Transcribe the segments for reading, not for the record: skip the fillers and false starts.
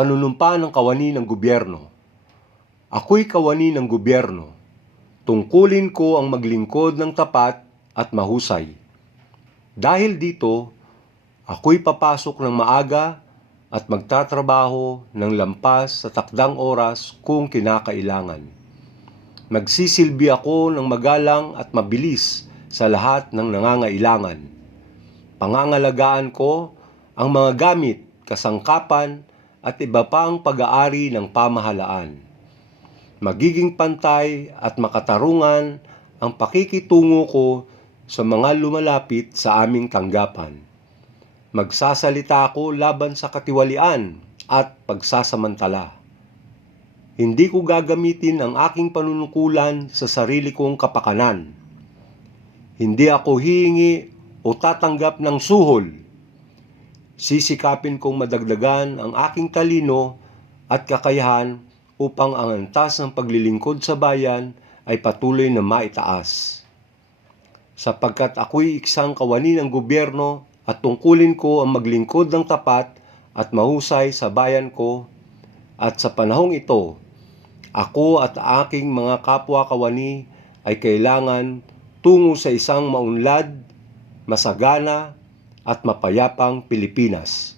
Panunumpa ng kawani ng gobyerno. Ako'y kawani ng gobyerno. Tungkulin ko ang maglingkod ng tapat at mahusay. Dahil dito, ako'y papasok ng maaga at magtatrabaho ng lampas sa takdang oras kung kinakailangan. Magsisilbi ako ng magalang at mabilis sa lahat ng nangangailangan. Pangangalagaan ko ang mga gamit, kasangkapan at iba pang pag-aari ng pamahalaan. Magiging pantay at makatarungan ang pakikitungo ko sa mga lumalapit sa aming tanggapan. Magsasalita ako laban sa katiwalian at pagsasamantala. Hindi ko gagamitin ang aking panunukulan sa sarili kong kapakanan. Hindi ako hihingi o tatanggap ng suhol. Sisikapin kong madagdagan ang aking talino at kakayahan upang ang antas ng paglilingkod sa bayan ay patuloy na maitaas. Sapagkat ako'y isang kawani ng gobyerno at tungkulin ko ang maglingkod ng tapat at mahusay sa bayan ko, at sa panahong ito, ako at aking mga kapwa kawani ay kailangan tungo sa isang maunlad, masagana at mapayapang Pilipinas.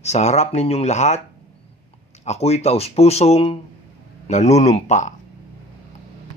Sa harap ninyong lahat, ako'y taus-pusong nanunumpa.